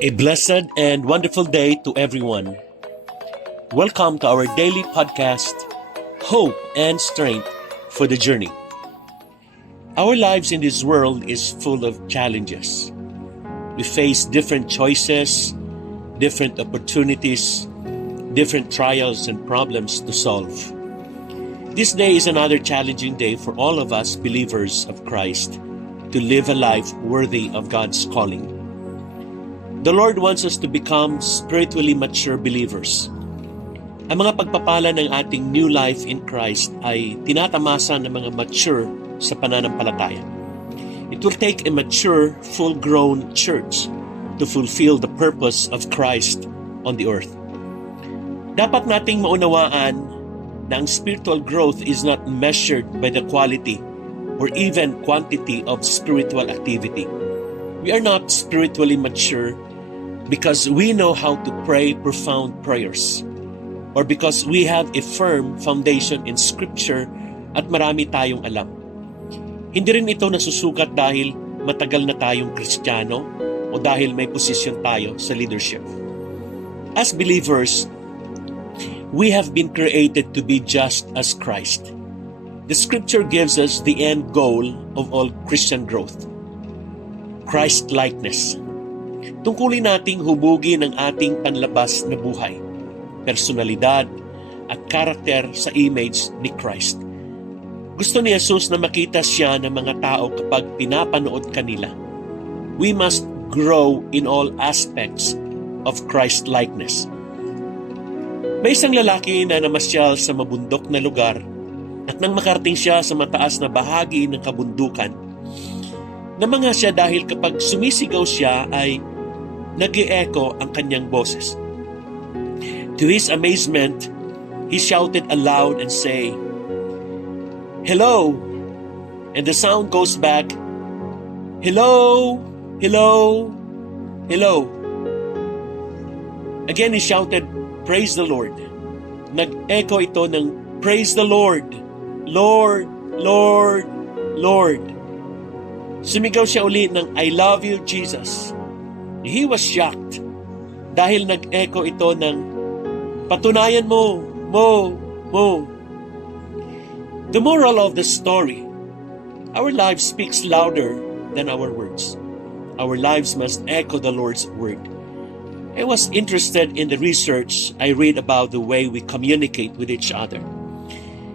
A blessed and wonderful day to everyone. Welcome to our daily podcast, Hope and Strength for the Journey. Our lives in this world is full of challenges. We face different choices, different opportunities, different trials and problems to solve. This day is another challenging day for all of us believers of Christ to live a life worthy of God's calling. The Lord wants us to become spiritually mature believers. Ang mga pagpapala ng ating new life in Christ ay tinatamasa ng mga mature sa pananampalataya. It will take a mature, full-grown church to fulfill the purpose of Christ on the earth. Dapat nating maunawaan na ang spiritual growth is not measured by the quality or even quantity of spiritual activity. We are not spiritually mature because we know how to pray profound prayers or because we have a firm foundation in Scripture at marami tayong alam. Hindi rin ito nasusukat dahil matagal na tayong Kristiyano o dahil may posisyon tayo sa leadership. As believers, we have been created to be just as Christ. The Scripture gives us the end goal of all Christian growth, Christ-likeness. Tungkulin nating hubugin ang ating panlabas na buhay, personalidad at karakter sa image ni Christ. Gusto ni Jesus na makita siya ng mga tao kapag pinapanood kanila. We must grow in all aspects of Christ-likeness. May isang lalaki na namasyal sa mabundok na lugar at nang makarating siya sa mataas na bahagi ng kabundukan, namanga siya dahil kapag sumisigaw siya ay nag-e-echo ang kanyang boses. To his amazement, he shouted aloud and say, "Hello!" And the sound goes back, "Hello! Hello! Hello!" Again he shouted, "Praise the Lord!" Nag-echo ito ng, "Praise the Lord! Lord! Lord! Lord!" Sumigaw siya uli ng, "I love you, Jesus!" He was shocked dahil nag-echo ito ng, "Patunayan mo, mo, mo." The moral of the story, our life speaks louder than our words. Our lives must echo the Lord's word. I was interested in the research I read about the way we communicate with each other.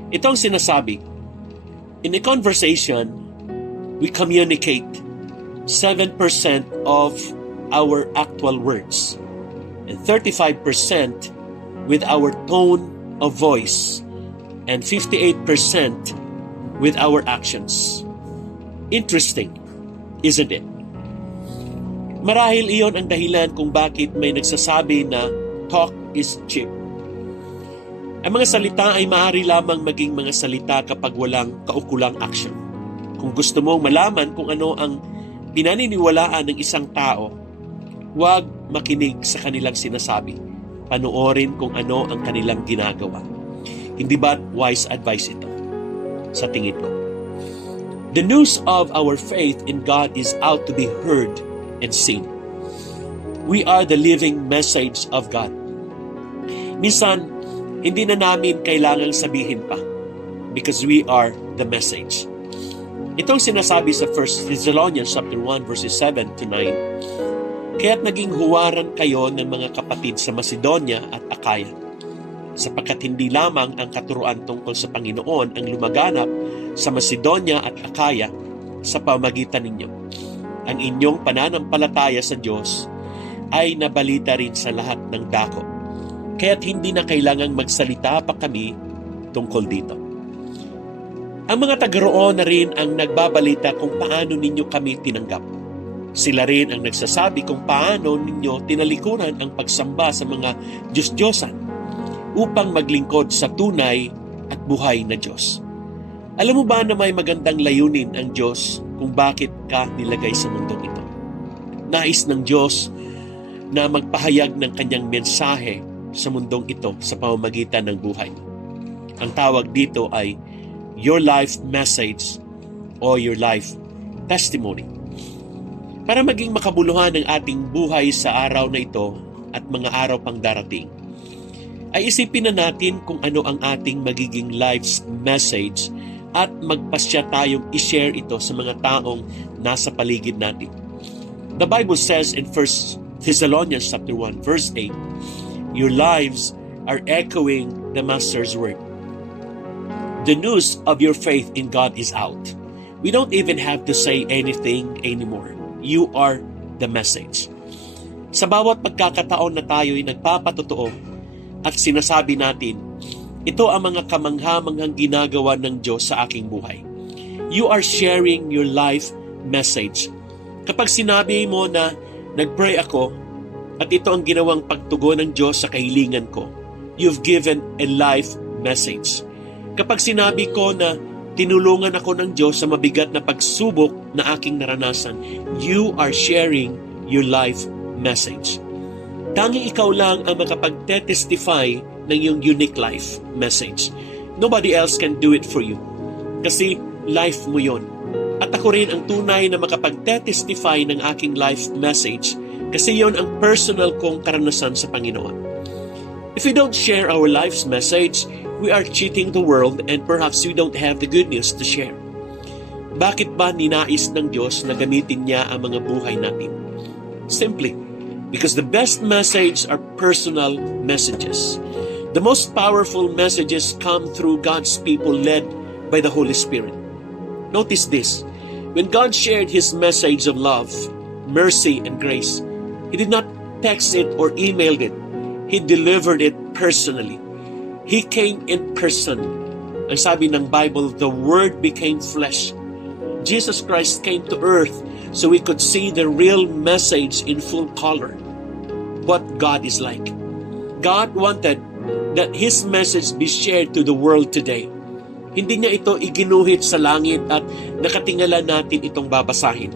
Itong sinasabi, in a conversation, we communicate 7% of our actual words and 35% with our tone of voice and 58% with our actions. Interesting, isn't it? Marahil iyon ang dahilan kung bakit may nagsasabi na talk is cheap. Ang mga salita ay maaari lamang maging mga salita kapag walang kaukulang action. Kung gusto mong malaman kung ano ang pinaniniwalaan ng isang tao, huwag makinig sa kanilang sinasabi. Panoorin kung ano ang kanilang ginagawa. Hindi ba wise advice ito? Sa tingin ko. The news of our faith in God is out to be heard and seen. We are the living message of God. Minsan, hindi na namin kailangang sabihin pa because we are the message. Itong sinasabi sa 1 Thessalonians chapter 1 verses 7 to 9. Kaya't naging huwaran kayo ng mga kapatid sa Macedonia at Akaya, sapagkat hindi lamang ang katuruan tungkol sa Panginoon ang lumaganap sa Macedonia at Akaya sa pamagitan ninyo. Ang inyong pananampalataya sa Diyos ay nabalita rin sa lahat ng dako. Kaya't hindi na kailangang magsalita pa kami tungkol dito. Ang mga taga-roon na rin ang nagbabalita kung paano ninyo kami tinanggap. Sila rin ang nagsasabi kung paano ninyo tinalikuran ang pagsamba sa mga Diyos-Diyosan upang maglingkod sa tunay at buhay na Diyos. Alam mo ba na may magandang layunin ang Diyos kung bakit ka nilagay sa mundong ito? Nais ng Diyos na magpahayag ng kanyang mensahe sa mundong ito sa pamamagitan ng buhay. Ang tawag dito ay your life message or your life testimony. Para maging makabuluhan ang ating buhay sa araw na ito at mga araw pang darating, ay isipin na natin kung ano ang ating magiging life's message at magpasya tayong i-share ito sa mga taong nasa paligid natin. The Bible says in 1 Thessalonians chapter 1 verse 8, your lives are echoing the Master's word. The news of your faith in God is out. We don't even have to say anything anymore. You are the message. Sa bawat pagkakataon na tayo'y nagpapatotoo at sinasabi natin, ito ang mga kamangha-manghang ginagawa ng Diyos sa aking buhay. You are sharing your life message. Kapag sinabi mo na nagpray ako at ito ang ginawang pagtugon ng Diyos sa kahilingan ko, you've given a life message. Kapag sinabi ko na tinulungan ako ng Diyos sa mabigat na pagsubok na aking naranasan, you are sharing your life message. Tanging ikaw lang ang makapagte-testify ng iyong unique life message. Nobody else can do it for you. Kasi life mo yon. At ako rin ang tunay na makapagte-testify ng aking life message kasi yon ang personal kong karanasan sa Panginoon. If we don't share our life's message, we are cheating the world and perhaps we don't have the good news to share. Bakit ba ninais ng Diyos na gamitin niya ang mga buhay natin? Simply, because the best message are personal messages. The most powerful messages come through God's people led by the Holy Spirit. Notice this, when God shared His message of love, mercy, and grace, He did not text it or emailed it. He delivered it personally. He came in person. Ang sabi ng Bible, the Word became flesh. Jesus Christ came to earth so we could see the real message in full color. What God is like. God wanted that His message be shared to the world today. Hindi niya ito iginuhit sa langit at nakatingala natin itong babasahin.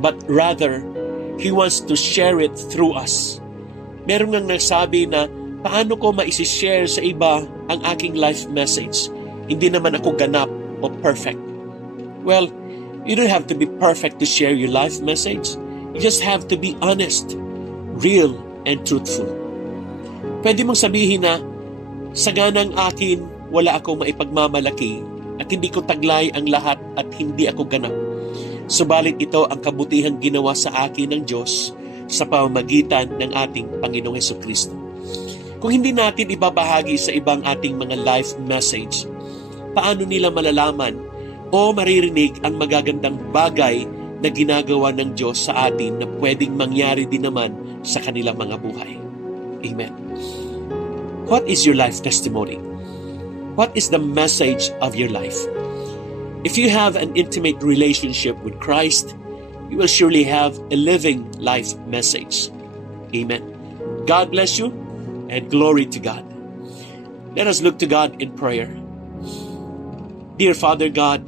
But rather, He wants to share it through us. Meron ngang nagsabi na, paano ko maisishare sa iba ang aking life message? Hindi naman ako ganap o perfect. Well, you don't have to be perfect to share your life message. You just have to be honest, real, and truthful. Pwede mong sabihin na, sa ganang akin, wala akong maipagmamalaki at hindi ko taglay ang lahat at hindi ako ganap. Subalit ito ang kabutihang ginawa sa akin ng Diyos sa pamamagitan ng ating Panginoong Hesukristo. Kung hindi natin ibabahagi sa ibang ating mga life message, paano nila malalaman o maririnig ang magagandang bagay na ginagawa ng Diyos sa atin na pwedeng mangyari din naman sa kanilang mga buhay? Amen. What is your life testimony? What is the message of your life? If you have an intimate relationship with Christ, you will surely have a living life message. Amen. God bless you and glory to God. Let us look to God in prayer. Dear Father God,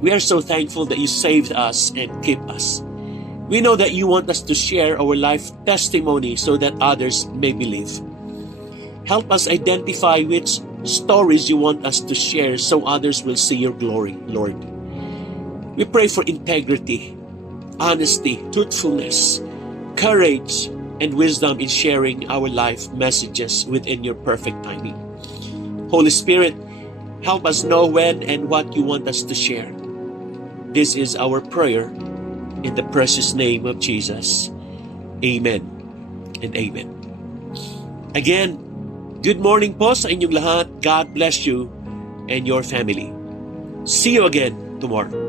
we are so thankful that you saved us and keep us. We know that you want us to share our life testimony so that others may believe. Help us identify which stories you want us to share so others will see your glory, Lord. We pray for integrity, honesty, truthfulness, courage, and wisdom in sharing our life messages within your perfect timing. Holy Spirit, help us know when and what you want us to share. This is our prayer in the precious name of Jesus. Amen and amen. Again, good morning po sa inyong lahat. God bless you and your family. See you again tomorrow.